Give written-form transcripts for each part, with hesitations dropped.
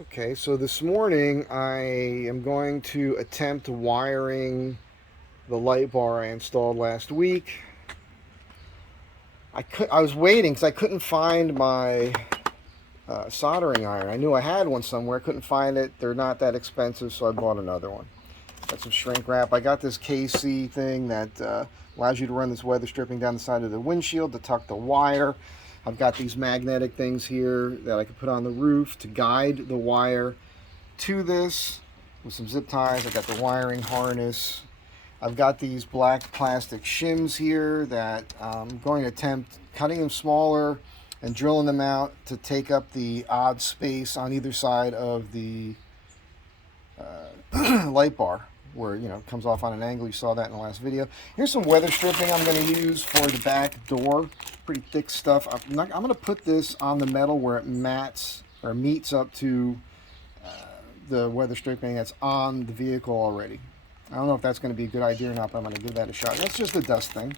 Okay, so this morning I am going to attempt wiring the light bar I installed last week. I was waiting because I couldn't find my soldering iron. I knew I had one somewhere, couldn't find it. They're not that expensive, so I bought another one. Got some shrink wrap. I got this KC thing that allows you to run this weather stripping down the side of the windshield to tuck the wire. I've got these magnetic things here that I can put on the roof to guide the wire to this with some zip ties. I got the wiring harness. I've got these black plastic shims here that I'm going to attempt cutting them smaller and drilling them out to take up the odd space on either side of the light bar where it comes off on an angle. You saw that in the last video. Here's some weather stripping I'm going to use for the back door. Pretty thick stuff. I'm going to put this on the metal where it meets up to the weather stripping that's on the vehicle already. I don't know if that's going to be a good idea or not, but I'm going to give that a shot. That's just a dust thing.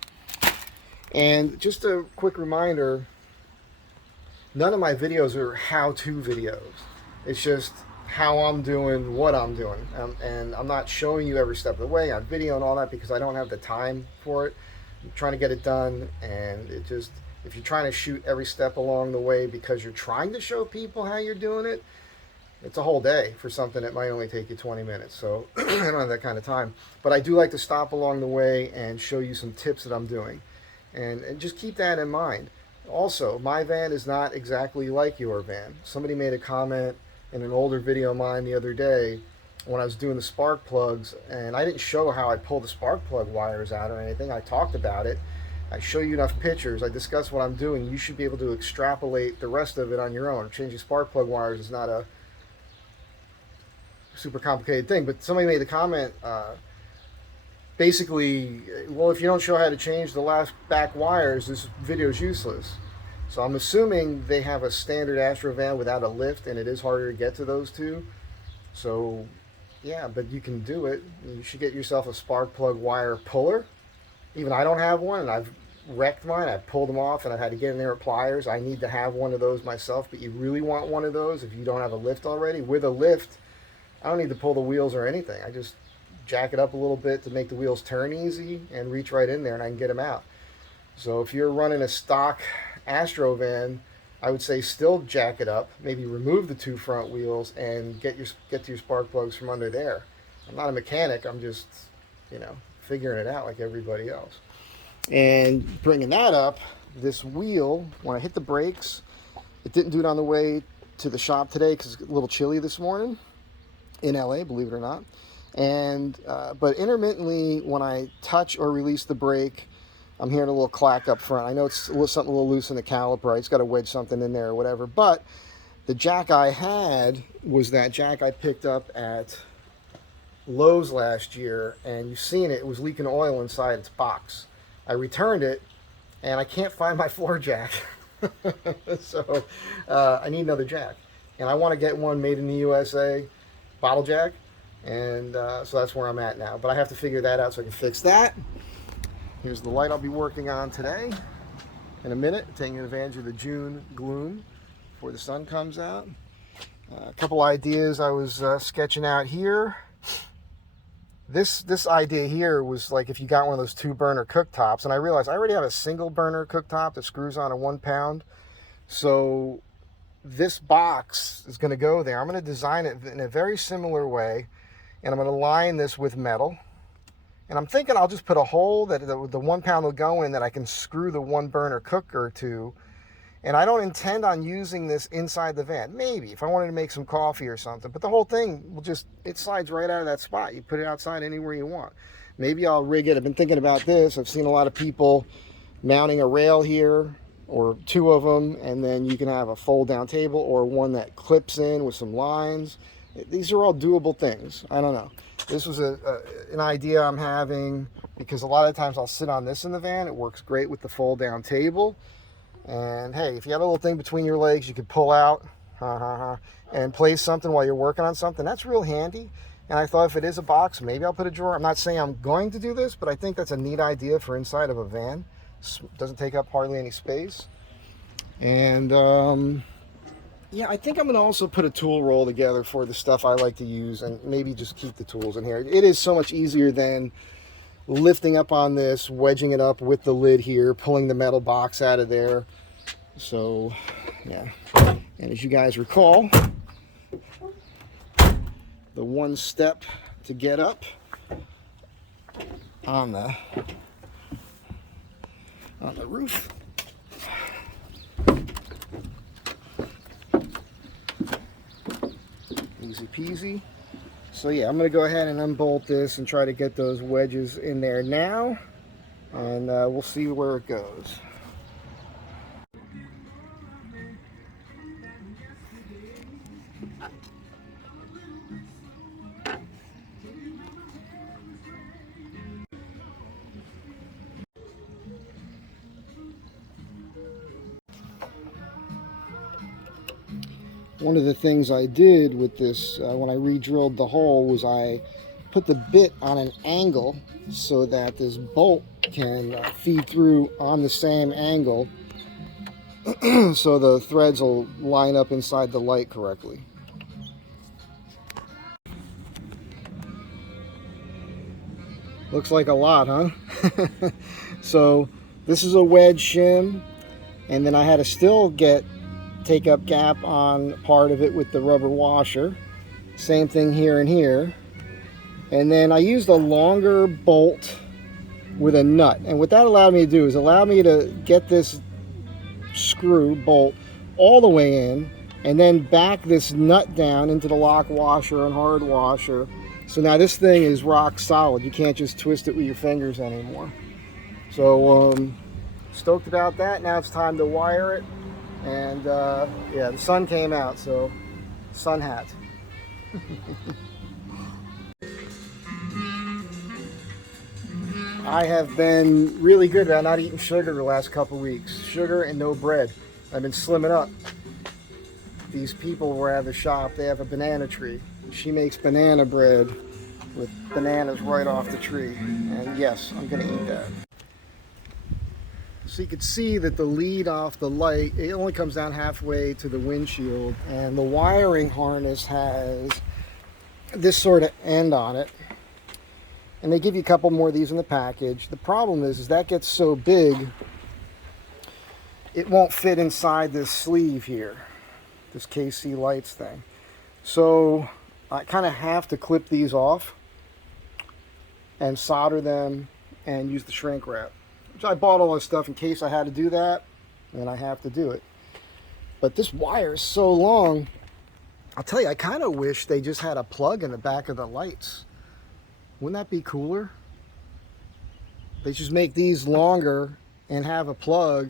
And just a quick reminder, none of my videos are how-to videos. It's just how I'm doing what I'm doing. And I'm not showing you every step of the way on video and all that because I don't have the time for it. I'm trying to get it done, and if you're trying to shoot every step along the way because you're trying to show people how you're doing it, it's a whole day for something that might only take you 20 minutes. So I don't have that kind of time. But I do like to stop along the way and show you some tips that I'm doing. And just keep that in mind. Also, my van is not exactly like your van. Somebody made a comment in an older video of mine the other day when I was doing the spark plugs, and I didn't show how I pull the spark plug wires out or anything. I talked about it. I show you enough pictures. I discuss what I'm doing. You should be able to extrapolate the rest of it on your own. Changing spark plug wires is not a super complicated thing, but somebody made the comment basically, well, if you don't show how to change the last back wires, this video is useless. So I'm assuming they have a standard Astro van without a lift, and it is harder to get to those two. So yeah, but you can do it. You should get yourself a spark plug wire puller. Even I don't have one, and I've wrecked mine. I pulled them off and I had to get in there with pliers. I need to have one of those myself, but you really want one of those if you don't have a lift already. With a lift, I don't need to pull the wheels or anything. I just jack it up a little bit to make the wheels turn easy and reach right in there, and I can get them out. So if you're running a stock Astro van, I would say still jack it up, maybe remove the two front wheels and get to your spark plugs from under there. I'm not a mechanic. I'm just, figuring it out like everybody else. And bringing that up, this wheel, when I hit the brakes, it didn't do it on the way to the shop today because it's a little chilly this morning in LA, believe it or not. And but intermittently, when I touch or release the brake, I'm hearing a little clack up front. I know it's something a little loose in the caliper. I just got to wedge something in there or whatever. But the jack I had was that jack I picked up at Lowe's last year, and you've seen it. It was leaking oil inside its box. I returned it, and I can't find my floor jack. So I need another jack. And I want to get one made in the USA, bottle jack. And so that's where I'm at now. But I have to figure that out so I can fix that. Here's the light I'll be working on today. In a minute, taking advantage of the June gloom before the sun comes out. A couple ideas I was sketching out here. This idea here was like if you got one of those 2-burner cooktops, and I realized I already have a single burner cooktop that screws on a 1-pound. So this box is going to go there. I'm going to design it in a very similar way, and I'm going to line this with metal. And I'm thinking I'll just put a hole that the 1-pound will go in that I can screw the 1-burner cooker to. And I don't intend on using this inside the van. Maybe if I wanted to make some coffee or something. But the whole thing it slides right out of that spot. You put it outside anywhere you want. Maybe I'll rig it. I've been thinking about this. I've seen a lot of people mounting a rail here, or 2 of them, and then you can have a fold down table or one that clips in with some lines. These are all doable things. I don't know. This was an idea I'm having because a lot of times I'll sit on this in the van. It works great with the fold down table. And hey, if you have a little thing between your legs you could pull out and place something while you're working on something, that's real handy. And I thought if it is a box, maybe I'll put a drawer. I'm not saying I'm going to do this, but I think that's a neat idea for inside of a van. Doesn't take up hardly any space. And Yeah, I think I'm going to also put a tool roll together for the stuff I like to use, and maybe just keep the tools in here. It is so much easier than lifting up on this, wedging it up with the lid here, pulling the metal box out of there. So, yeah. And as you guys recall, the one step to get up on the roof. Easy peasy. So yeah, I'm going to go ahead and unbolt this and try to get those wedges in there now, and we'll see where it goes. One of the things I did with this when I re-drilled the hole was I put the bit on an angle so that this bolt can feed through on the same angle so the threads will line up inside the light correctly. Looks like a lot, huh? So this is a wedge shim, and then I had to still take up gap on part of it with the rubber washer. Same thing here and here. And then I used a longer bolt with a nut. And what that allowed me to do is allow me to get this screw bolt all the way in, and then back this nut down into the lock washer and hard washer. So now this thing is rock solid. You can't just twist it with your fingers anymore. So stoked about that. Now it's time to wire it. And yeah, the sun came out, so sun hat. I have been really good about not eating sugar the last couple weeks. Sugar and no bread. I've been slimming up. These people were at the shop, they have a banana tree. She makes banana bread with bananas right off the tree. And yes, I'm gonna eat that. So you can see that the lead off the light, it only comes down halfway to the windshield, and the wiring harness has this sort of end on it. And they give you a couple more of these in the package. The problem is that gets so big, it won't fit inside this sleeve here, this KC Lights thing. So I kind of have to clip these off and solder them and use the shrink wrap. Which I bought all this stuff in case I had to do that, and I have to do it. But this wire is so long, I'll tell you, I kind of wish they just had a plug in the back of the lights. Wouldn't that be cooler? They just make these longer and have a plug,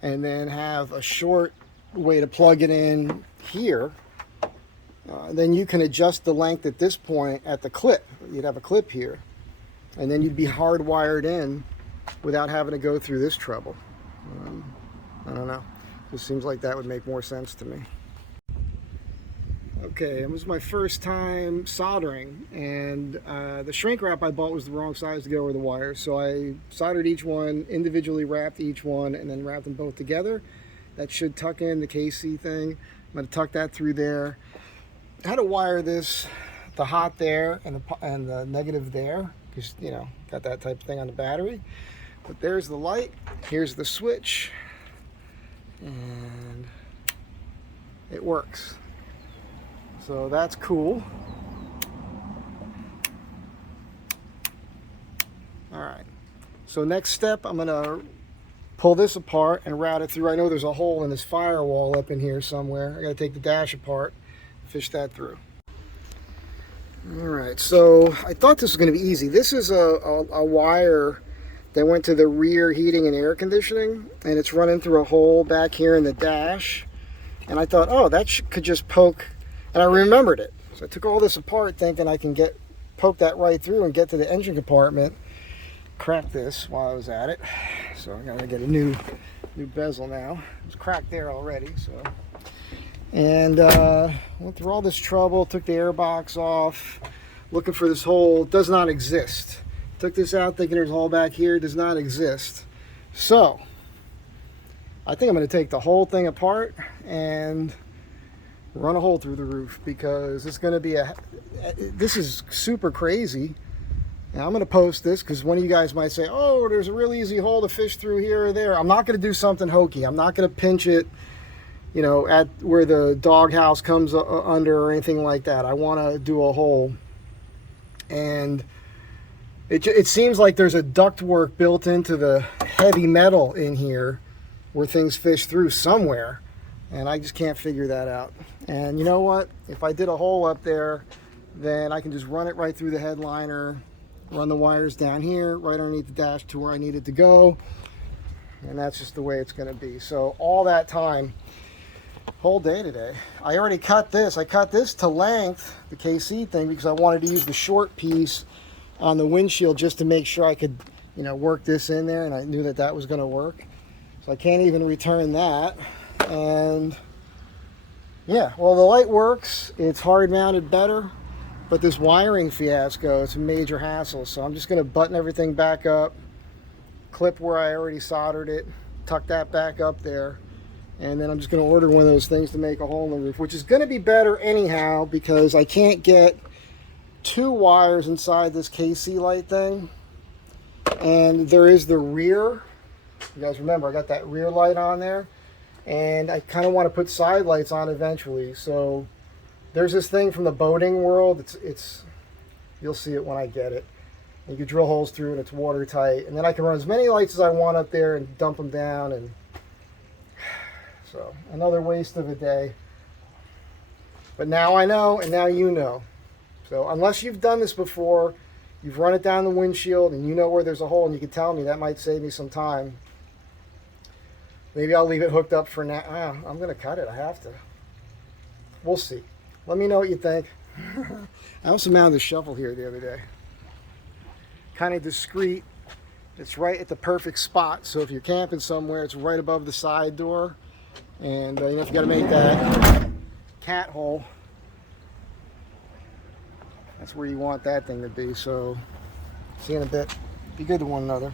and then have a short way to plug it in here. Then you can adjust the length at this point at the clip. You'd have a clip here, and then you'd be hardwired in without having to go through this trouble. I don't know. It seems like that would make more sense to me. Okay, it was my first time soldering, and the shrink wrap I bought was the wrong size to go over the wires, so I soldered each one, individually wrapped each one, and then wrapped them both together. That should tuck in the KC thing. I'm going to tuck that through there. I had to wire this, the hot there and the negative there, because, you know, got that type of thing on the battery. But there's the light, here's the switch, and it works. So that's cool. All right, so next step, I'm gonna pull this apart and route it through. I know there's a hole in this firewall up in here somewhere. I gotta take the dash apart, fish that through. All right, so I thought this was gonna be easy. This is a wire that went to the rear heating and air conditioning, and it's running through a hole back here in the dash. And I thought, oh, that could just poke, and I remembered it. So I took all this apart thinking I can poke that right through and get to the engine compartment. Cracked this while I was at it. So I'm gonna get a new bezel now. It's cracked there already, so. And went through all this trouble, took the air box off, looking for this hole. It does not exist. Took this out thinking there's a hole back here. It does not exist. So I think I'm going to take the whole thing apart and run a hole through the roof, because it's going to be this is super crazy. And I'm going to post this because one of you guys might say, oh, there's a real easy hole to fish through here or there. I'm not going to do something hokey. I'm not going to pinch it, you know, at where the doghouse comes under or anything like that. I want to do a hole. And it seems like there's a ductwork built into the heavy metal in here where things fish through somewhere. And I just can't figure that out. And you know what? If I did a hole up there, then I can just run it right through the headliner, run the wires down here, right underneath the dash to where I need it to go. And that's just the way it's going to be. So all that time, whole day today. I already cut this. I cut this to length, the KC thing, because I wanted to use the short piece on the windshield just to make sure I could, you know, work this in there, and I knew that that was going to work. So I can't even return that. And yeah, well, the light works. It's hard mounted better. But this wiring fiasco, it's a major hassle. So I'm just going to button everything back up, clip where I already soldered it, tuck that back up there, and then I'm just going to order one of those things to make a hole in the roof, which is going to be better anyhow because I can't get 2 wires inside this KC light thing. And there is the rear. You guys remember, I got that rear light on there. And I kind of want to put side lights on eventually. So there's this thing from the boating world. It's you'll see it when I get it. You can drill holes through and it's watertight. And then I can run as many lights as I want up there and dump them down. And so another waste of a day. But now I know, and now you know. So unless you've done this before, you've run it down the windshield and you know where there's a hole and you can tell me, that might save me some time. Maybe I'll leave it hooked up for now. I'm going to cut it. I have to. We'll see. Let me know what you think. I also mounted the shovel here the other day. Kind of discreet. It's right at the perfect spot. So if you're camping somewhere, it's right above the side door. And you know, if you got to make that cat hole, that's where you want that thing to be. So see you in a bit. Be good to one another.